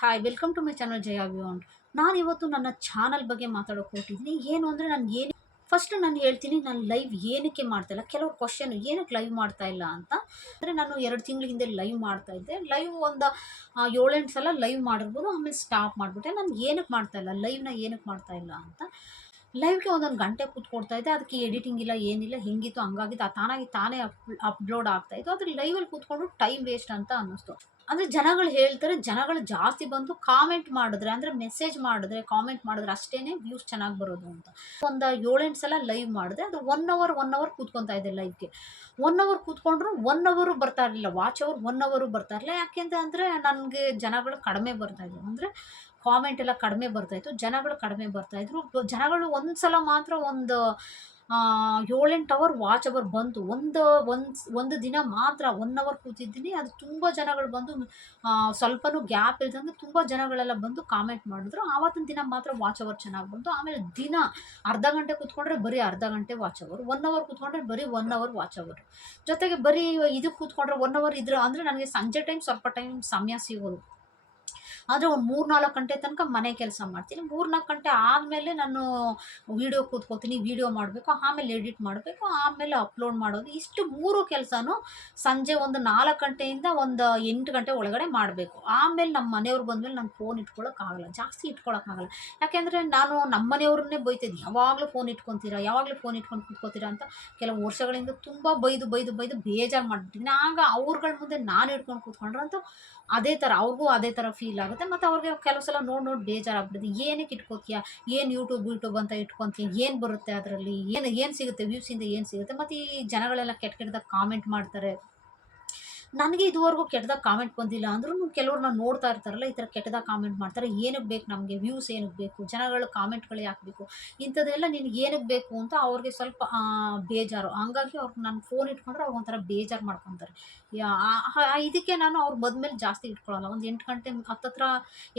Hi welcome to my channel Jaya beyond. ನಾನು ಇವತ್ತು ನನ್ನ ಚಾನಲ್ ಬಗ್ಗೆ ಮಾತಾಡೋಕೆ ಹೊರಟಿದ್ದೀನಿ. ಏನು ಅಂದರೆ ಫಸ್ಟ್ ನಾನು ಹೇಳ್ತೀನಿ, ನಾನು ಲೈವ್ ಏನಕ್ಕೆ ಮಾಡ್ತಾ ಇಲ್ಲ. ಕೆಲವು ಕ್ವಶನ್ ಏನಕ್ಕೆ ಲೈವ್ ಮಾಡ್ತಾ ಇಲ್ಲ ಅಂತ ಅಂದರೆ, ನಾನು 2 ತಿಂಗಳ ಹಿಂದೆ ಲೈವ್ ಮಾಡ್ತಾ ಇದ್ದೆ. ಲೈವ್ ಒಂದು 7-8 ಸಲ ಲೈವ್ ಮಾಡಿರ್ಬೋದು, ಆಮೇಲೆ ಸ್ಟಾಪ್ ಮಾಡಿಬಿಟ್ಟೆ. ನಾನು ಏನಕ್ಕೆ ಮಾಡ್ತಾ ಇಲ್ಲ, ಲೈವ್ನ ಏನಕ್ಕೆ ಮಾಡ್ತಾ ಇಲ್ಲ ಅಂತ. ಲೈವ್ಗೆ ಒಂದೊಂದು ಗಂಟೆ ಕೂತ್ಕೊಡ್ತಾ ಇದ್ದೆ. ಅದಕ್ಕೆ ಎಡಿಟಿಂಗ್ ಇಲ್ಲ, ಏನಿಲ್ಲ, ಹೆಂಗಿತ್ತು ಹಂಗಾಗಿತ್ತು, ತಾನೇ ಅಪ್ಲೋಡ್ ಆಗ್ತಾಯಿತ್ತು. ಅದ್ರ ಲೈವಲ್ಲಿ ಕೂತ್ಕೊಂಡು ಟೈಮ್ ವೇಸ್ಟ್ ಅಂತ ಅನ್ನಿಸ್ತು. ಅಂದರೆ ಜನಗಳು ಹೇಳ್ತಾರೆ, ಜನಗಳು ಜಾಸ್ತಿ ಬಂದು ಕಾಮೆಂಟ್ ಮಾಡಿದ್ರೆ, ಅಂದರೆ ಮೆಸೇಜ್ ಮಾಡಿದ್ರೆ, ಕಾಮೆಂಟ್ ಮಾಡಿದ್ರೆ ಅಷ್ಟೇ ವ್ಯೂಸ್ ಚೆನ್ನಾಗಿ ಬರೋದು ಅಂತ. ಒಂದು 7-8 ಸಲ ಲೈವ್ ಮಾಡಿದೆ. ಅದು 1 ಅವರ್ ಕೂತ್ಕೊತಾ ಇದೆ ಲೈವ್ಗೆ. 1 ಅವರ್ ಕೂತ್ಕೊಂಡ್ರು 1 ಅವರು ಬರ್ತಾ ಇರಲಿಲ್ಲ, ವಾಚ್ ಅವರ್ 1 ಅವರು ಬರ್ತಾ ಇರಲಿಲ್ಲ. ಯಾಕೆಂತ ಅಂದರೆ ನನಗೆ ಜನಗಳು ಕಡಿಮೆ ಬರ್ತಾಯಿದ್ರು, ಅಂದರೆ ಕಾಮೆಂಟ್ ಎಲ್ಲ ಕಡಿಮೆ ಬರ್ತಾಯಿತ್ತು, ಜನಗಳು ಕಡಿಮೆ ಬರ್ತಾಯಿದ್ರು. ಜನಗಳು ಒಂದು ಸಲ ಮಾತ್ರ ಒಂದು 7-8 ಅವರ್ ವಾಚ್ ಅವರ್ ಬಂತು. ಒಂದು ದಿನ ಮಾತ್ರ 1 ಅವರ್ ಕೂತಿದ್ದೀನಿ. ಅದು ತುಂಬ ಜನಗಳು ಬಂದು ಸ್ವಲ್ಪನೂ ಗ್ಯಾಪ್ ಇಲ್ದಂಗೆ ತುಂಬ ಜನಗಳೆಲ್ಲ ಬಂದು ಕಾಮೆಂಟ್ ಮಾಡಿದ್ರು. ಆವತ್ತಿನ ದಿನ ಮಾತ್ರ ವಾಚ್ ಅವರ್ ಚೆನ್ನಾಗಿ ಬಂತು. ಆಮೇಲೆ ದಿನ ಅರ್ಧ ಗಂಟೆ ಕೂತ್ಕೊಂಡ್ರೆ ಬರೀ ಅರ್ಧ ಗಂಟೆ ವಾಚ್ ಅವರ್, 1 ಅವರ್ ಕೂತ್ಕೊಂಡ್ರೆ ಬರೀ 1 ಅವರ್ ವಾಚ್ ಅವರ್. ಜೊತೆಗೆ ಬರೀ ಇದಕ್ಕೆ ಕೂತ್ಕೊಂಡ್ರೆ 1 ಅವರ್ ಇದ್ರೆ ಅಂದರೆ ನನಗೆ ಸಂಜೆ ಟೈಮ್ ಸ್ವಲ್ಪ ಟೈಮ್ ಸಮಯ ಸಿಗೋದು. ಆದರೆ ಒಂದು 3-4 ಗಂಟೆ ತನಕ ಮನೆ ಕೆಲಸ ಮಾಡ್ತೀನಿ. 3-4 ಗಂಟೆ ಆದಮೇಲೆ ನಾನು ವೀಡಿಯೋ ಕೂತ್ಕೋತೀನಿ, ವೀಡಿಯೋ ಮಾಡಬೇಕು, ಆಮೇಲೆ ಎಡಿಟ್ ಮಾಡಬೇಕು, ಆಮೇಲೆ ಅಪ್ಲೋಡ್ ಮಾಡೋದು. ಇಷ್ಟು 3 ಕೆಲಸನೂ ಸಂಜೆ ಒಂದು 4 ಗಂಟೆಯಿಂದ ಒಂದು 8 ಗಂಟೆ ಒಳಗಡೆ ಮಾಡಬೇಕು. ಆಮೇಲೆ ನಮ್ಮ ಮನೆಯವ್ರು ಬಂದಮೇಲೆ ನಾನು ಫೋನ್ ಇಟ್ಕೊಳ್ಳೋಕ್ಕಾಗಲ್ಲ, ಜಾಸ್ತಿ ಇಟ್ಕೊಳ್ಳೋಕ್ಕಾಗಲ್ಲ. ಯಾಕೆಂದರೆ ನಾನು ನಮ್ಮ ಮನೆಯವ್ರನ್ನೇ ಬೈತಿದ್ದೆ, ಯಾವಾಗಲೂ ಫೋನ್ ಇಟ್ಕೊತೀರಾ, ಯಾವಾಗಲೂ ಫೋನ್ ಇಟ್ಕೊಂಡು ಕೂತ್ಕೋತೀರಾ ಅಂತ. ಕೆಲವು ವರ್ಷಗಳಿಂದ ತುಂಬ ಬೈದು ಬೇಜಾರು ಮಾಡಿಬಿಟ್ಟಿದ್ದೀನಿ. ಆಗ ಅವ್ರುಗಳ ಮುಂದೆ ನಾನು ಇಟ್ಕೊಂಡು ಕೂತ್ಕೊಂಡ್ರೆ ಅಂತೂ ಅವ್ರಿಗೂ ಅದೇ ಥರ ಫೀಲ್ ಆಗುತ್ತೆ. ಮತ್ತು ಅವ್ರಿಗೆ ಕೆಲವು ಸಲ ನೋಡಿ ಬೇಜಾರಾಗ್ಬಿಡುತ್ತೆ. ಏನಕ್ಕೆ ಇಟ್ಕೋತೀಯ, ಏನು ಯೂಟ್ಯೂಬ್ ಅಂತ ಇಟ್ಕೊತೀಯ, ಏನು ಬರುತ್ತೆ ಅದರಲ್ಲಿ, ಏನು ಸಿಗುತ್ತೆ ವ್ಯೂಸಿಂದ, ಏನು ಸಿಗುತ್ತೆ. ಮತ್ತು ಈ ಜನಗಳೆಲ್ಲ ಕೆಟ್ಟದಾಗಿ ಕಾಮೆಂಟ್ ಮಾಡ್ತಾರೆ. ನನಗೆ ಇದುವರೆಗೂ ಕೆಟ್ಟದಾಗಿ ಕಾಮೆಂಟ್ ಬಂದಿಲ್ಲ ಅಂದ್ರೂ ಕೆಲವ್ರು ನಾನು ನೋಡ್ತಾ ಇರ್ತಾರಲ್ಲ, ಈ ಥರ ಕೆಟ್ಟದಾಗಿ ಕಾಮೆಂಟ್ ಮಾಡ್ತಾರೆ. ಏನಕ್ಕೆ ಬೇಕು ನಮಗೆ ವ್ಯೂಸ್, ಏನಕ್ಕೆ ಬೇಕು, ಜನಗಳು ಕಾಮೆಂಟ್ಗಳು ಯಾಕೆ ಬೇಕು, ಇಂಥದ್ದೆಲ್ಲ ನಿನಗೆ ಏನಕ್ಕೆ ಬೇಕು ಅಂತ ಅವ್ರಿಗೆ ಸ್ವಲ್ಪ ಬೇಜಾರು. ಹಂಗಾಗಿ ಅವ್ರಿಗೆ ನಾನು ಫೋನ್ ಇಟ್ಕೊಂಡ್ರೆ ಅವ್ರು ಒಂಥರ ಬೇಜಾರು ಮಾಡ್ಕೊತಾರೆ. ಇದಕ್ಕೆ ನಾನು ಅವ್ರು ಬಂದಮೇಲೆ ಜಾಸ್ತಿ ಇಟ್ಕೊಳ್ಳಲ್ಲ. ಒಂದು 8 ಗಂಟೆ ಹತ್ತತ್ರ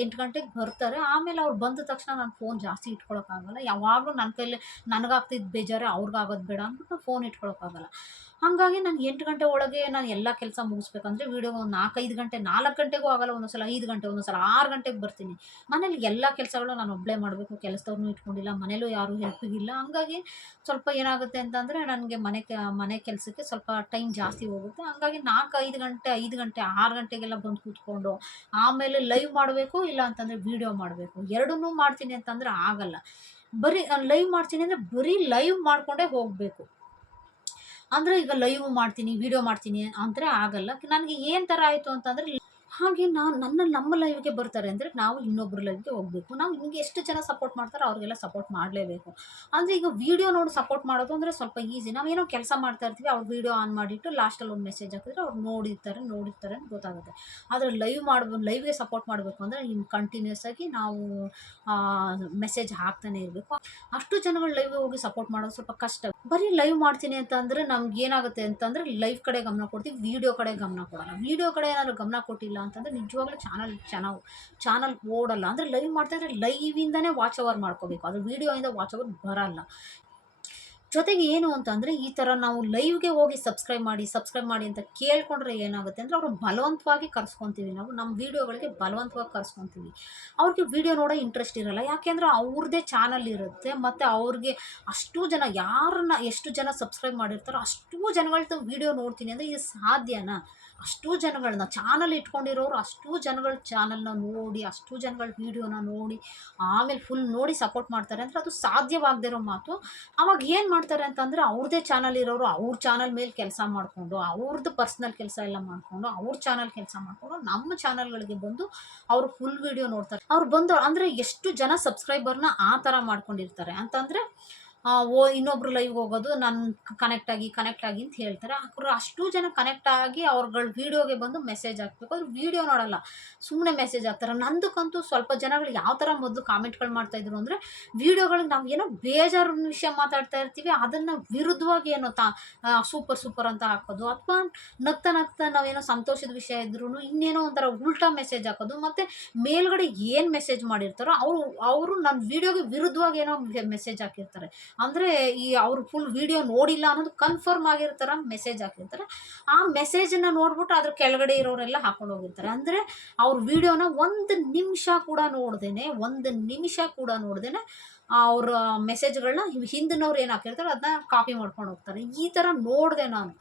8 ಗಂಟೆಗೆ ಬರ್ತಾರೆ. ಆಮೇಲೆ ಅವ್ರು ಬಂದ ತಕ್ಷಣ ನಾನು ಫೋನ್ ಜಾಸ್ತಿ ಇಟ್ಕೊಳ್ಳೋಕ್ಕಾಗಲ್ಲ. ಯಾವಾಗಲೂ ನನ್ನ ಕೈಲಿ ನನಗಾಗ್ತಿದ್ದು ಬೇಜಾರೆ ಅವ್ರಿಗಾಗೋದು ಬೇಡ ಅಂದ್ಬಿಟ್ಟು ಫೋನ್ ಇಟ್ಕೊಳ್ಳೋಕ್ಕಾಗಲ್ಲ. ಹಾಗಾಗಿ ನಾನು 8 ಗಂಟೆ ಒಳಗೆ ನಾನು ಎಲ್ಲ ಕೆಲಸ ಮುಗಿಸ್ಬೇಕಂದ್ರೆ ವೀಡಿಯೋ ಒಂದು 4-5 ಗಂಟೆ, 4 ಗಂಟೆಗೂ ಆಗಲ್ಲ, ಒಂದೊಂದು ಸಲ 5 ಗಂಟೆ, ಒಂದೊಂದು ಸಲ 6 ಗಂಟೆಗೆ ಬರ್ತೀನಿ. ಮನೇಲಿ ಎಲ್ಲ ಕೆಲಸಗಳು ನಾನು ಒಬ್ಬಳೇ ಮಾಡಬೇಕು, ಕೆಲಸದವ್ರನ್ನೂ ಇಟ್ಕೊಂಡಿಲ್ಲ, ಮನೇಲೂ ಯಾರೂ ಹೆಲ್ಪಿಗಿಲ್ಲ. ಹಂಗಾಗಿ ಸ್ವಲ್ಪ ಏನಾಗುತ್ತೆ ಅಂತಂದರೆ ನನಗೆ ಮನೆ ಕೆಲಸಕ್ಕೆ ಸ್ವಲ್ಪ ಟೈಮ್ ಜಾಸ್ತಿ ಹೋಗುತ್ತೆ. ಹಂಗಾಗಿ 4-5 ಗಂಟೆ, 5 ಗಂಟೆ, 6 ಗಂಟೆಗೆಲ್ಲ ಬಂದು ಕೂತ್ಕೊಂಡು ಆಮೇಲೆ ಲೈವ್ ಮಾಡಬೇಕು, ಇಲ್ಲ ಅಂತಂದರೆ ವೀಡಿಯೋ ಮಾಡಬೇಕು. ಎರಡನ್ನೂ ಮಾಡ್ತೀನಿ ಅಂತಂದರೆ ಆಗಲ್ಲ. ಬರೀ ಲೈವ್ ಮಾಡ್ತೀನಿ ಅಂದರೆ ಬರೀ ಲೈವ್ ಮಾಡಿಕೊಂಡೇ ಹೋಗಬೇಕು. ಅಂದರೆ ಈಗ ಲೈವ್ ಮಾಡ್ತೀನಿ, ವೀಡಿಯೋ ಮಾಡ್ತೀನಿ ಅಂದರೆ ಆಗಲ್ಲ. ನನಗೆ ಏನು ಥರ ಆಯಿತು ಅಂತಂದರೆ, ಹಾಗೆ ನಮ್ಮ ಲೈವ್ಗೆ ಬರ್ತಾರೆ ಅಂದರೆ ನಾವು ಇನ್ನೊಬ್ಬರ ಲೈವ್ಗೆ ಹೋಗಬೇಕು. ನಾವು ಹಿಂಗೆ ಎಷ್ಟು ಜನ ಸಪೋರ್ಟ್ ಮಾಡ್ತಾರೋ ಅವ್ರಿಗೆಲ್ಲ ಸಪೋರ್ಟ್ ಮಾಡಲೇಬೇಕು. ಅಂದರೆ ಈಗ ವೀಡಿಯೋ ನೋಡಿ ಸಪೋರ್ಟ್ ಮಾಡೋದು ಅಂದರೆ ಸ್ವಲ್ಪ ಈಸಿ. ನಾವೇನೋ ಕೆಲಸ ಮಾಡ್ತಾ ಇರ್ತೀವಿ, ಅವ್ರು ವೀಡಿಯೋ ಆನ್ ಮಾಡಿಟ್ಟು ಲಾಸ್ಟಲ್ಲಿ ಒಂದು ಮೆಸೇಜ್ ಹಾಕಿದ್ರೆ ಅವ್ರು ನೋಡಿರ್ತಾರೆ ಅಂತ ಗೊತ್ತಾಗುತ್ತೆ. ಆದರೆ ಲೈವ್ಗೆ ಸಪೋರ್ಟ್ ಮಾಡಬೇಕು ಅಂದರೆ ಕಂಟಿನ್ಯೂಸ್ ಆಗಿ ನಾವು ಮೆಸೇಜ್ ಹಾಕ್ತಾನೆ ಇರಬೇಕು. ಅಷ್ಟು ಜನಗಳು ಲೈವ್ಗೆ ಹೋಗಿ ಸಪೋರ್ಟ್ ಮಾಡೋದು ಸ್ವಲ್ಪ ಕಷ್ಟ. ಬರೀ ಲೈವ್ ಮಾಡ್ತೀನಿ ಅಂತಂದರೆ ನಮ್ಗೆ ಏನಾಗುತ್ತೆ ಅಂತಂದರೆ ಲೈವ್ ಕಡೆ ಗಮನ ಕೊಡ್ತೀವಿ, ವೀಡಿಯೋ ಕಡೆ ಗಮನ ಕೊಡೋಲ್ಲ. ವೀಡಿಯೋ ಕಡೆ ಏನಾದ್ರು ಗಮನ ಕೊಟ್ಟಿಲ್ಲ ಅಂತಂದರೆ ನಿಜವಾಗ್ಲೂ ಚಾನಲ್ ಓಡಲ್ಲ. ಅಂದರೆ ಲೈವ್ ಮಾಡ್ತಾಯಿದ್ರೆ ಲೈವಿಂದನೇ ವಾಚ್ ಅವರ್ ಮಾಡ್ಕೋಬೇಕು, ಅದು ವೀಡಿಯೋಯಿಂದ ವಾಚ್ ಅವರ್ ಬರಲ್ಲ. ಜೊತೆಗೆ ಏನು ಅಂತಂದರೆ, ಈ ಥರ ನಾವು ಲೈವ್ಗೆ ಹೋಗಿ ಸಬ್ಸ್ಕ್ರೈಬ್ ಮಾಡಿ ಅಂತ ಕೇಳ್ಕೊಂಡ್ರೆ ಏನಾಗುತ್ತೆ ಅಂದರೆ, ಅವರು ಬಲವಂತವಾಗಿ ಕರ್ಸ್ಕೊತೀವಿ. ನಮ್ಮ ವೀಡಿಯೋಗಳಿಗೆ ಬಲವಂತವಾಗಿ ಕರ್ಸ್ಕೊತೀವಿ. ಅವ್ರಿಗೆ ವೀಡಿಯೋ ನೋಡೋ ಇಂಟ್ರೆಸ್ಟ್ ಇರೋಲ್ಲ. ಯಾಕೆಂದರೆ ಅವ್ರದ್ದೇ ಚಾನಲ್ ಇರುತ್ತೆ, ಮತ್ತು ಅವ್ರಿಗೆ ಅಷ್ಟು ಜನ ಎಷ್ಟು ಜನ ಸಬ್ಸ್ಕ್ರೈಬ್ ಮಾಡಿರ್ತಾರೋ ಅಷ್ಟೂ ಜನಗಳದ್ದು ವೀಡಿಯೋ ನೋಡ್ತೀನಿ ಅಂದರೆ ಇದು ಸಾಧ್ಯನಾ? ಅಷ್ಟೂ ಜನಗಳನ್ನ ಚಾನಲ್ ಇಟ್ಕೊಂಡಿರೋರು ಅಷ್ಟೂ ಜನಗಳ ಚಾನಲ್ನ ನೋಡಿ, ಅಷ್ಟೂ ಜನಗಳ ವೀಡಿಯೋನ ನೋಡಿ ಆಮೇಲೆ ಫುಲ್ ನೋಡಿ ಸಪೋರ್ಟ್ ಮಾಡ್ತಾರೆ ಅಂದರೆ ಅದು ಸಾಧ್ಯವಾಗದಿರೋ ಮಾತು. ಅವಾಗ ಏನು ಮಾಡ್ತಾರೆ ಅಂತಂದರೆ, ಅವ್ರದ್ದೇ ಚಾನಲ್ ಇರೋರು ಅವ್ರ ಚಾನಲ್ ಮೇಲೆ ಕೆಲಸ ಮಾಡಿಕೊಂಡು, ಅವ್ರದ್ದು ಪರ್ಸ್ನಲ್ ಕೆಲಸ ಎಲ್ಲ ಮಾಡಿಕೊಂಡು, ಅವ್ರ ಚಾನಲ್ ಕೆಲಸ ಮಾಡಿಕೊಂಡು ನಮ್ಮ ಚಾನಲ್ಗಳಿಗೆ ಬಂದು ಅವರು ಫುಲ್ ವೀಡಿಯೋ ನೋಡ್ತಾರೆ. ಅವ್ರು ಬಂದು ಅಂದರೆ ಎಷ್ಟು ಜನ ಸಬ್ಸ್ಕ್ರೈಬರ್ನ ಆ ಥರ ಮಾಡ್ಕೊಂಡಿರ್ತಾರೆ ಅಂತಂದರೆ, ಇನ್ನೊಬ್ರು ಲೈವ್ಗೆ ಹೋಗೋದು, ನಾನು ಕನೆಕ್ಟ್ ಆಗಿ ಅಂತ ಹೇಳ್ತಾರೆ. ಅವ್ರು ಅಷ್ಟೂ ಜನ ಕನೆಕ್ಟ್ ಆಗಿ ಅವ್ರುಗಳ ವೀಡಿಯೋಗೆ ಬಂದು ಮೆಸೇಜ್ ಹಾಕಬೇಕು. ಅವ್ರು ವೀಡಿಯೋ ನೋಡೋಲ್ಲ, ಸುಮ್ಮನೆ ಮೆಸೇಜ್ ಹಾಕ್ತಾರೆ. ನಂದಕ್ಕಂತೂ ಸ್ವಲ್ಪ ಜನಗಳು ಯಾವ ಥರ ಮೊದಲು ಕಾಮೆಂಟ್ಗಳು ಮಾಡ್ತಾಯಿದ್ರು ಅಂದರೆ, ವೀಡಿಯೋಗಳಿಗೆ ನಾವು ಏನೋ ಬೇಜಾರು ವಿಷಯ ಮಾತಾಡ್ತಾ ಇರ್ತೀವಿ, ಅದನ್ನು ವಿರುದ್ಧವಾಗಿ ಏನೋ ಸೂಪರ್ ಅಂತ ಹಾಕೋದು, ಅಥವಾ ನಗ್ತಾ ನಾವೇನೋ ಸಂತೋಷದ ವಿಷಯ ಇದ್ರೂ ಇನ್ನೇನೋ ಒಂಥರ ಉಲ್ಟಾ ಮೆಸೇಜ್ ಹಾಕೋದು. ಮತ್ತು ಮೇಲ್ಗಡೆ ಏನು ಮೆಸೇಜ್ ಮಾಡಿರ್ತಾರೋ ಅವರು ನನ್ನ ವೀಡಿಯೋಗೆ ವಿರುದ್ಧವಾಗಿ ಏನೋ ಮೆಸೇಜ್ ಹಾಕಿರ್ತಾರೆ. ಅಂದರೆ ಈ ಅವರು ಫುಲ್ ವಿಡಿಯೋ ನೋಡಿಲ್ಲ ಅನ್ನೋದು ಕನ್ಫರ್ಮ್ ಆಗಿರ್ತಾರೆ, ಮೆಸೇಜ್ ಹಾಕಿರ್ತಾರೆ. ಆ ಮೆಸೇಜನ್ನು ನೋಡ್ಬಿಟ್ಟು ಅದ್ರ ಕೆಳಗಡೆ ಇರೋರೆಲ್ಲ ಹಾಕೊಂಡು ಹೋಗಿರ್ತಾರೆ. ಅಂದರೆ ಅವ್ರ ವಿಡಿಯೋನ ಒಂದು ನಿಮಿಷ ಕೂಡ ನೋಡ್ದೇನೆ, ಒಂದು ನಿಮಿಷ ಕೂಡ ನೋಡ್ದೇನೆ ಅವ್ರ ಮೆಸೇಜ್ಗಳನ್ನ ಹಿಂದಿನವ್ರು ಏನು ಹಾಕಿರ್ತಾರೆ ಅದನ್ನ ಕಾಪಿ ಮಾಡ್ಕೊಂಡು ಹೋಗ್ತಾರೆ. ಈ ಥರ ನೋಡಿದೆ ನಾನು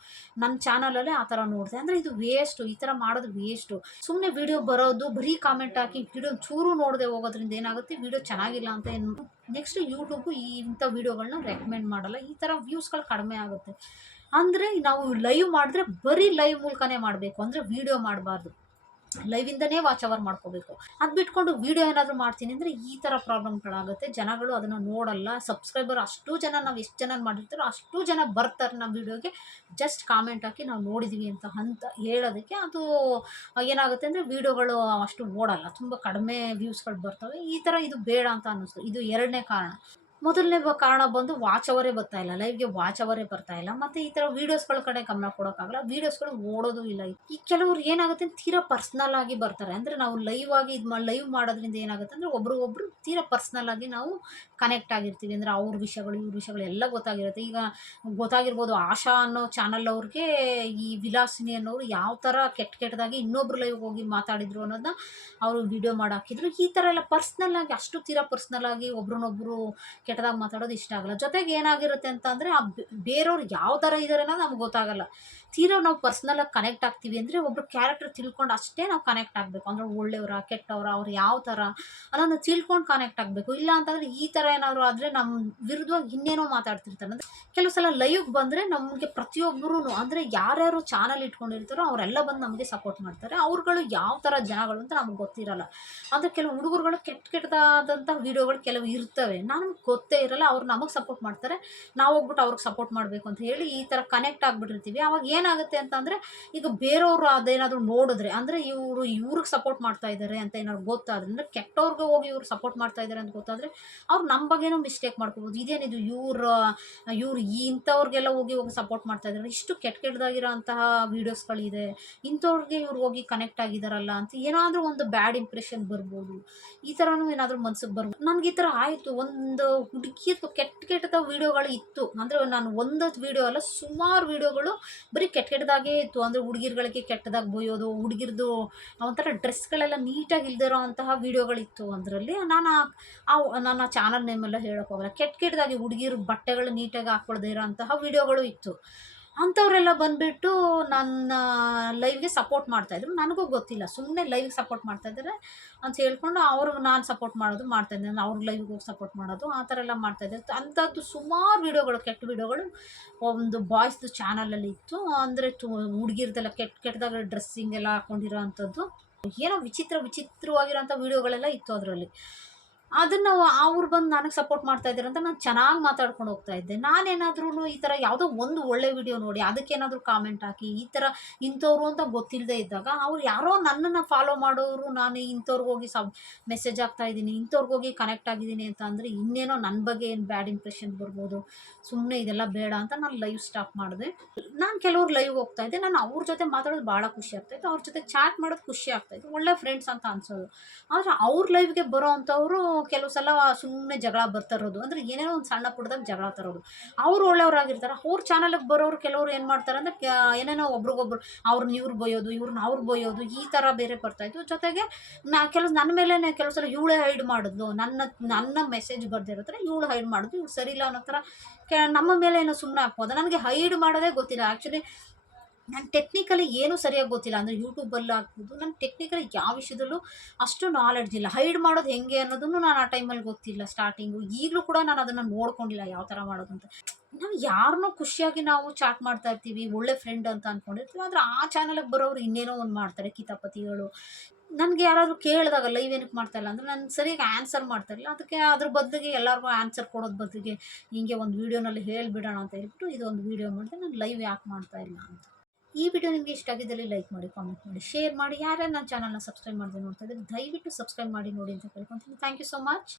ನನ್ನ ಚಾನಲಲ್ಲೇ ಆ ಥರ ನೋಡಿದೆ. ಅಂದರೆ ಇದು ವೇಸ್ಟು, ಈ ಥರ ಮಾಡೋದು ವೇಸ್ಟು. ಸುಮ್ಮನೆ ವಿಡಿಯೋ ಬರೋದು, ಬರೀ ಕಾಮೆಂಟ್ ಹಾಕಿ ವಿಡಿಯೋ ಚೂರು ನೋಡದೆ ಹೋಗೋದ್ರಿಂದ ಏನಾಗುತ್ತೆ, ವಿಡಿಯೋ ಚೆನ್ನಾಗಿಲ್ಲ ಅಂತ ಏನು ನೆಕ್ಸ್ಟ್ ಯೂಟ್ಯೂಬು ಇಂಥ ವಿಡಿಯೋಗಳನ್ನ ರೆಕಮೆಂಡ್ ಮಾಡಲ್ಲ. ಈ ಥರ ವ್ಯೂಸ್ಗಳು ಕಡಿಮೆ ಆಗುತ್ತೆ. ಅಂದರೆ ನಾವು ಲೈವ್ ಮಾಡಿದ್ರೆ ಬರೀ ಲೈವ್ ಮೂಲಕನೇ ಮಾಡಬೇಕು, ಅಂದರೆ ವಿಡಿಯೋ ಮಾಡಬಾರ್ದು. ಲೈವಿಂದನೇ ವಾಚ್ ಅವರ್ ಮಾಡ್ಕೋಬೇಕು. ಅದು ಬಿಟ್ಕೊಂಡು ವೀಡಿಯೋ ಏನಾದರೂ ಮಾಡ್ತೀನಿ ಅಂದರೆ ಈ ಥರ ಪ್ರಾಬ್ಲಮ್ಗಳಾಗುತ್ತೆ. ಜನಗಳು ಅದನ್ನು ನೋಡಲ್ಲ. ಸಬ್ಸ್ಕ್ರೈಬರ್ ಅಷ್ಟು ಜನ, ನಾವು ಎಷ್ಟು ಜನ ಮಾಡಿರ್ತಾರೋ ಅಷ್ಟು ಜನ ಬರ್ತಾರೆ ನಮ್ಮ ವೀಡಿಯೋಗೆ, ಜಸ್ಟ್ ಕಾಮೆಂಟ್ ಹಾಕಿ ನಾವು ನೋಡಿದ್ವಿ ಅಂತ ಹೇಳೋದಕ್ಕೆ. ಅದು ಏನಾಗುತ್ತೆ ಅಂದರೆ ವೀಡಿಯೋಗಳು ಅಷ್ಟು ಓಡಲ್ಲ, ತುಂಬ ಕಡಿಮೆ ವ್ಯೂಸ್ಗಳು ಬರ್ತವೆ. ಈ ಥರ ಇದು ಬೇಡ ಅಂತ ಅನ್ನಿಸ್ತು. ಇದು ಎರಡನೇ ಕಾರಣ. ಮೊದಲನೇ ಕಾರಣ ಬಂದು ವಾಚ್ ಅವರೇ ಬರ್ತಾಯಿಲ್ಲ, ಲೈವ್ಗೆ ವಾಚ್ ಅವರೇ ಬರ್ತಾಯಿಲ್ಲ. ಮತ್ತು ಈ ಥರ ವೀಡಿಯೋಸ್ಗಳ ಕಡೆ ಗಮನ ಕೊಡೋಕ್ಕಾಗಲ್ಲ, ವೀಡಿಯೋಸ್ಗಳು ಓಡೋದು ಇಲ್ಲ. ಈ ಕೆಲವ್ರು ಏನಾಗುತ್ತೆ ತೀರಾ ಪರ್ಸ್ನಲ್ ಆಗಿ ಬರ್ತಾರೆ. ಅಂದರೆ ನಾವು ಲೈವ್ ಆಗಿ ಲೈವ್ ಮಾಡೋದ್ರಿಂದ ಏನಾಗುತ್ತೆ ಅಂದರೆ ಒಬ್ರು ತೀರಾ ಪರ್ಸ್ನಲ್ ಆಗಿ ನಾವು ಕನೆಕ್ಟ್ ಆಗಿರ್ತೀವಿ. ಅಂದರೆ ಅವ್ರ ವಿಷಯಗಳು ಇವ್ರ ವಿಷಯಗಳು ಎಲ್ಲ ಗೊತ್ತಾಗಿರುತ್ತೆ. ಈಗ ಗೊತ್ತಾಗಿರ್ಬೋದು, ಆಶಾ ಅನ್ನೋ ಚಾನಲ್ ಅವ್ರಿಗೆ ಈ ವಿಲಾಸಿನಿ ಅನ್ನೋರು ಯಾವ ಥರ ಕೆಟ್ಟದಾಗಿ ಇನ್ನೊಬ್ರು ಲೈವ್ಗೆ ಹೋಗಿ ಮಾತಾಡಿದ್ರು ಅನ್ನೋದನ್ನ ಅವರು ವಿಡಿಯೋ ಮಾಡಿ ಹಾಕಿದ್ರು. ಈ ಥರ ಎಲ್ಲ ಪರ್ಸ್ನಲ್ ಆಗಿ, ಅಷ್ಟು ತೀರಾ ಪರ್ಸ್ನಲ್ ಆಗಿ ಒಬ್ರನ್ನೊಬ್ರು ಕೆಟ್ಟದಾಗಿ ಮಾತಾಡೋದು ಇಷ್ಟ ಆಗಲ್ಲ. ಜೊತೆಗೆ ಏನಾಗಿರುತ್ತೆ ಅಂತ ಅಂದರೆ ಆ ಬೇರೆಯವ್ರು ಯಾವ ಥರ ಇದ್ದಾರೆ ಅನ್ನೋದು ನಮ್ಗೆ ಗೊತ್ತಾಗಲ್ಲ. ತೀರಾ ನಾವು ಪರ್ಸ್ನಲಾಗಿ ಕನೆಕ್ಟ್ ಆಗ್ತೀವಿ ಅಂದರೆ ಒಬ್ರು ಕ್ಯಾರೆಕ್ಟರ್ ತಿಳ್ಕೊಂಡು ಅಷ್ಟೇ ನಾವು ಕನೆಕ್ಟ್ ಆಗಬೇಕು. ಅಂದರೆ ಒಳ್ಳೆಯವರ ಕೆಟ್ಟವರ, ಅವ್ರು ಯಾವ ಥರ ಅನ್ನೋದನ್ನ ತಿಳ್ಕೊಂಡು ಕನೆಕ್ಟ್ ಆಗಬೇಕು. ಇಲ್ಲ ಅಂತಂದರೆ ಈ ಥರ ಏನಾದರೂ ಆದರೆ ನಮ್ಮ ವಿರುದ್ಧವಾಗಿ ಇನ್ನೇನೋ ಮಾತಾಡ್ತಿರ್ತಾರೆ. ಅಂದರೆ ಕೆಲವು ಸಲ ಲೈವ್ಗೆ ಬಂದರೆ ನಮಗೆ ಪ್ರತಿಯೊಬ್ಬರೂ, ಅಂದರೆ ಯಾರ್ಯಾರು ಚಾನಲ್ ಇಟ್ಕೊಂಡಿರ್ತಾರೋ ಅವರೆಲ್ಲ ಬಂದು ನಮಗೆ ಸಪೋರ್ಟ್ ಮಾಡ್ತಾರೆ. ಅವ್ರುಗಳು ಯಾವ ಥರ ಜನಗಳು ಅಂತ ನಮ್ಗೆ ಗೊತ್ತಿರಲ್ಲ. ಅಂದರೆ ಕೆಲವು ಹುಡುಗರುಗಳು ಕೆಟ್ಟದಾದಂಥ ವೀಡಿಯೋಗಳು ಕೆಲವು ಇರ್ತವೆ, ನಮ್ಗೆ ಗೊತ್ತೇ ಇರಲ್ಲ. ಅವ್ರು ನಮಗೆ ಸಪೋರ್ಟ್ ಮಾಡ್ತಾರೆ, ನಾವು ಹೋಗ್ಬಿಟ್ಟು ಅವ್ರಿಗೆ ಸಪೋರ್ಟ್ ಮಾಡಬೇಕು ಅಂತ ಹೇಳಿ ಈ ಥರ ಕನೆಕ್ಟ್ ಆಗಿಬಿಟ್ಟಿರ್ತೀವಿ. ಅವಾಗ ಏನಾಗುತ್ತೆ ಅಂತಂದರೆ, ಈಗ ಬೇರೆಯವರು ಅದೇನಾದರೂ ನೋಡಿದ್ರೆ, ಅಂದರೆ ಇವ್ರಿಗೆ ಸಪೋರ್ಟ್ ಮಾಡ್ತಾ ಇದ್ದಾರೆ ಅಂತ ಏನಾದ್ರು ಗೊತ್ತಾದ್ರೆ, ಅಂದರೆ ಕೆಟ್ಟವ್ರಿಗೆ ಹೋಗಿ ಇವ್ರು ಸಪೋರ್ಟ್ ಮಾಡ್ತಾ ಇದ್ದಾರೆ ಅಂತ ಗೊತ್ತಾದರೆ ಅವ್ರು ನಮ್ಮ ಬಗ್ಗೆನೂ ಮಿಸ್ಟೇಕ್ ಮಾಡ್ಕೋಬೋದು. ಇದೇನಿದು ಇವ್ರು ಇಂಥವ್ರಿಗೆಲ್ಲ ಹೋಗಿ ಸಪೋರ್ಟ್ ಮಾಡ್ತಾ ಇದ್ದಾರೆ, ಇಷ್ಟು ಕೆಟ್ಟದಾಗಿರೋ ಅಂತಹ ವೀಡಿಯೋಸ್ಗಳಿದೆ, ಇಂಥವ್ರಿಗೆ ಇವ್ರು ಹೋಗಿ ಕನೆಕ್ಟ್ ಆಗಿದ್ದಾರಲ್ಲ ಅಂತ ಏನಾದರೂ ಒಂದು ಬ್ಯಾಡ್ ಇಂಪ್ರೆಷನ್ ಬರ್ಬೋದು. ಈ ಥರನೂ ಏನಾದರೂ ಮನ್ಸಿಗೆ ಬರ್ಬೋದು. ನನಗೆ ಈ ಥರ ಆಯಿತು. ಒಂದು ಹುಡುಗಿದು ಕೆಟ್ಟದ ವೀಡಿಯೋಗಳು ಇತ್ತು. ಅಂದರೆ ನಾನು ಒಂದೊಂದು ವೀಡಿಯೋ ಅಲ್ಲ, ಸುಮಾರು ವೀಡಿಯೋಗಳು ಬರೀ ಕೆಟ್ಟದಾಗೇ ಇತ್ತು. ಅಂದರೆ ಹುಡುಗಿರ್ಗಳಿಗೆ ಕೆಟ್ಟದಾಗಿ ಬೈಯೋದು, ಹುಡುಗಿರ್ದು ಒಂಥರ ಡ್ರೆಸ್ಗಳೆಲ್ಲ ನೀಟಾಗಿ ಇಲ್ದಿರೋ ಅಂತಹ ವೀಡಿಯೋಗಳಿತ್ತು. ಅದರಲ್ಲಿ ನಾನು ಚಾನಲ್ ನೇಮೆಲ್ಲ ಹೇಳೋಕೆ ಹೋಗಲ್ಲ. ಕೆಟ್ಟದಾಗಿ ಹುಡುಗಿರು ಬಟ್ಟೆಗಳು ನೀಟಾಗಿ ಹಾಕ್ಕೊಳ್ದೇ ಇರೋ ಅಂತಹ ವೀಡಿಯೋಗಳು ಇತ್ತು. ಅಂಥವರೆಲ್ಲ ಬಂದುಬಿಟ್ಟು ನನ್ನ ಲೈವ್ಗೆ ಸಪೋರ್ಟ್ ಮಾಡ್ತಾಯಿದ್ರು. ನನಗೂ ಗೊತ್ತಿಲ್ಲ, ಸುಮ್ಮನೆ ಲೈವ್ಗೆ ಸಪೋರ್ಟ್ ಮಾಡ್ತಾಯಿದ್ದಾರೆ ಅಂತ ಹೇಳ್ಕೊಂಡು ಅವ್ರಿಗೆ ನಾನು ಸಪೋರ್ಟ್ ಮಾಡ್ತಾಯಿದ್ದೆ. ನಾನು ಅವ್ರ ಲೈವ್ಗೆ ಹೋಗಿ ಸಪೋರ್ಟ್ ಮಾಡೋದು ಆ ಥರ ಎಲ್ಲ ಮಾಡ್ತಾಯಿದ್ದೆ. ಅಂಥದ್ದು ಸುಮಾರು ವೀಡಿಯೋಗಳು, ಕೆಟ್ಟ ವೀಡಿಯೋಗಳು ಒಂದು ಬಾಯ್ಸ್ದು ಚಾನಲಲ್ಲಿ ಇತ್ತು. ಅಂದರೆ ಹುಡುಗಿರ್ದೆಲ್ಲ ಕೆಟ್ಟದಾಗ ಡ್ರೆಸ್ಸಿಂಗ್ ಎಲ್ಲ ಹಾಕ್ಕೊಂಡಿರೋ ಅಂಥದ್ದು, ಏನೋ ವಿಚಿತ್ರವಾಗಿರೋಂಥ ವೀಡಿಯೋಗಳೆಲ್ಲ ಇತ್ತು ಅದರಲ್ಲಿ. ಅದನ್ನು ಅವ್ರು ಬಂದು ನನಗೆ ಸಪೋರ್ಟ್ ಮಾಡ್ತಾ ಇದ್ದಾರೆ ಅಂತ ನಾನು ಚೆನ್ನಾಗಿ ಮಾತಾಡ್ಕೊಂಡು ಹೋಗ್ತಾ ಇದ್ದೆ. ನಾನೇನಾದ್ರೂ ಈ ಥರ ಯಾವುದೋ ಒಂದು ಒಳ್ಳೆ ವಿಡಿಯೋ ನೋಡಿ ಅದಕ್ಕೇನಾದರೂ ಕಾಮೆಂಟ್ ಹಾಕಿ ಈ ಥರ ಇಂಥವ್ರು ಅಂತ ಗೊತ್ತಿಲ್ಲದೆ ಇದ್ದಾಗ, ಅವ್ರು ಯಾರೋ ನನ್ನನ್ನು ಫಾಲೋ ಮಾಡೋರು, ನಾನು ಇಂಥವ್ರಿಗೆ ಹೋಗಿ ಮೆಸೇಜ್ ಆಗ್ತಾ ಇದ್ದೀನಿ, ಇಂಥವ್ರಿಗೆ ಹೋಗಿ ಕನೆಕ್ಟ್ ಆಗಿದ್ದೀನಿ ಅಂತ ಅಂದರೆ ಇನ್ನೇನೋ ನನ್ನ ಬಗ್ಗೆ ಏನು ಬ್ಯಾಡ್ ಇಂಪ್ರೆಷನ್ ಬರ್ಬೋದು. ಸುಮ್ಮನೆ ಇದೆಲ್ಲ ಬೇಡ ಅಂತ ನಾನು ಲೈವ್ ಸ್ಟಾಪ್ ಮಾಡಿದೆ. ನಾನು ಕೆಲವ್ರು ಲೈವ್ ಹೋಗ್ತಾ ಇದ್ದೆ. ನಾನು ಅವ್ರ ಜೊತೆ ಮಾತಾಡೋದು ಭಾಳ ಖುಷಿ ಆಗ್ತಾಯಿತ್ತು, ಅವ್ರ ಜೊತೆ ಚಾಟ್ ಮಾಡೋದು ಖುಷಿ ಆಗ್ತಾಯಿತ್ತು, ಒಳ್ಳೆ ಫ್ರೆಂಡ್ಸ್ ಅಂತ ಅನ್ಸೋದು. ಆದರೆ ಅವ್ರ ಲೈವ್ಗೆ ಬರೋ ಅಂಥವ್ರು ಕೆಲವು ಸಲ ಸುಮ್ಮನೆ ಜಗಳ ಬರ್ತಾ ಇರೋದು, ಅಂದರೆ ಏನೇನೋ ಒಂದು ಸಣ್ಣ ಪುಟ್ಟದಾಗ ಜಗಳ ತರೋದು. ಅವ್ರು ಒಳ್ಳೆಯವ್ರಾಗಿರ್ತಾರೆ. ಅವ್ರ ಚಾನಲ್ಗೆ ಬರೋರು ಕೆಲವರು ಏನು ಮಾಡ್ತಾರೆ ಅಂದರೆ ಏನೇನೋ ಒಬ್ರಿಗೊಬ್ರು ಅವ್ರನ್ನ ಇವ್ರು ಬೈಯೋದು, ಇವ್ರನ್ನ ಅವ್ರು ಬೈಯೋದು, ಈ ಥರ ಬೇರೆ ಬರ್ತಾಯಿತ್ತು. ಜೊತೆಗೆ ನನ್ನ ಮೇಲೇ ಕೆಲವು ಸಲ ಇವಳೇ ಹೈಡ್ ಮಾಡಿದ್ಲು, ನನ್ನ ಮೆಸೇಜ್ ಬರ್ದಿರೋದ್ರೆ ಇವಳು ಹೈಡ್ ಮಾಡಿದ್ಲು, ಇವ್ಳು ಸರಿ ಇಲ್ಲ ಅನ್ನೋ ಥರ ನಮ್ಮ ಮೇಲೆ ಏನೋ ಸುಮ್ಮನೆ ಹಾಕ್ಬೋದು. ನನಗೆ ಹೈಡ್ ಮಾಡೋದೇ ಗೊತ್ತಿಲ್ಲ. ಆ್ಯಕ್ಚುಲಿ ನಾನು ಟೆಕ್ನಿಕಲಿ ಏನೂ ಸರಿಯಾಗಿ ಗೊತ್ತಿಲ್ಲ. ಅಂದರೆ ಯೂಟ್ಯೂಬಲ್ಲಿ ಹಾಕ್ಬೋದು, ನಾನು ಟೆಕ್ನಿಕಲಿ ಯಾವ ವಿಷಯದಲ್ಲೂ ಅಷ್ಟು ನಾಲೆಡ್ಜ್ ಇಲ್ಲ. ಹೈಡ್ ಮಾಡೋದು ಹೆಂಗೆ ಅನ್ನೋದನ್ನು ನಾನು ಆ ಟೈಮಲ್ಲಿ ಗೊತ್ತಿಲ್ಲ ಸ್ಟಾರ್ಟಿಂಗು. ಈಗಲೂ ಕೂಡ ನಾನು ಅದನ್ನು ನೋಡ್ಕೊಂಡಿಲ್ಲ ಯಾವ ಥರ ಮಾಡೋದು ಅಂತ. ನಾವು ಯಾರನ್ನೋ ಖುಷಿಯಾಗಿ ನಾವು ಚಾಟ್ ಮಾಡ್ತಾ ಇರ್ತೀವಿ, ಒಳ್ಳೆ ಫ್ರೆಂಡ್ ಅಂತ ಅಂದ್ಕೊಂಡಿರ್ತೀವಿ. ಆದರೆ ಆ ಚಾನಲ್ಗೆ ಬರೋರು ಇನ್ನೇನೋ ಒಂದು ಮಾಡ್ತಾರೆ, ಕಿತಾಪತಿಗಳು. ನನಗೆ ಯಾರಾದರೂ ಕೇಳಿದಾಗ ಲೈವ್ ಏನಕ್ಕೆ ಮಾಡ್ತಾಯಿಲ್ಲ ಅಂದರೆ ನಾನು ಸರಿಯಾಗಿ ಆನ್ಸರ್ ಮಾಡ್ತಾಯಿಲ್ಲ. ಅದಕ್ಕೆ ಅದ್ರ ಬದಲಿಗೆ ಎಲ್ಲರಿಗೂ ಆನ್ಸರ್ ಕೊಡೋದು ಬದಲಿಗೆ ಹಿಂಗೆ ಒಂದು ವೀಡಿಯೋನಲ್ಲಿ ಹೇಳಿಬಿಡೋಣ ಅಂತ ಹೇಳ್ಬಿಟ್ಟು ಇದೊಂದು ವೀಡಿಯೋ ಮಾಡಿದೆ. ನಾನು ಲೈವ್ ಯಾಕೆ ಮಾಡ್ತಾಯಿಲ್ಲ ಅಂತ. ಈ ವಿಡಿಯೋ ನಿಮಗೆ ಇಷ್ಟ ಆಗಿದ್ದಲ್ಲಿ ಲೈಕ್ ಮಾಡಿ, ಕಾಮೆಂಟ್ ಮಾಡಿ, ಶೇರ್ ಮಾಡಿ. ಯಾರ್ಯಾರು ನನ್ನ ಚಾನಲ್ನ ಸಬ್ಸ್ಕ್ರೈಬ್ ಮಾಡದೆ ನೋಡ್ತಾ ಇದ್ದಾರೆ ದಯವಿಟ್ಟು ಸಬ್ಸ್ಕ್ರೈಬ್ ಮಾಡಿ ನೋಡಿ ಅಂತ ಕೇಳ್ಕೊತೀನಿ. Thank you so much.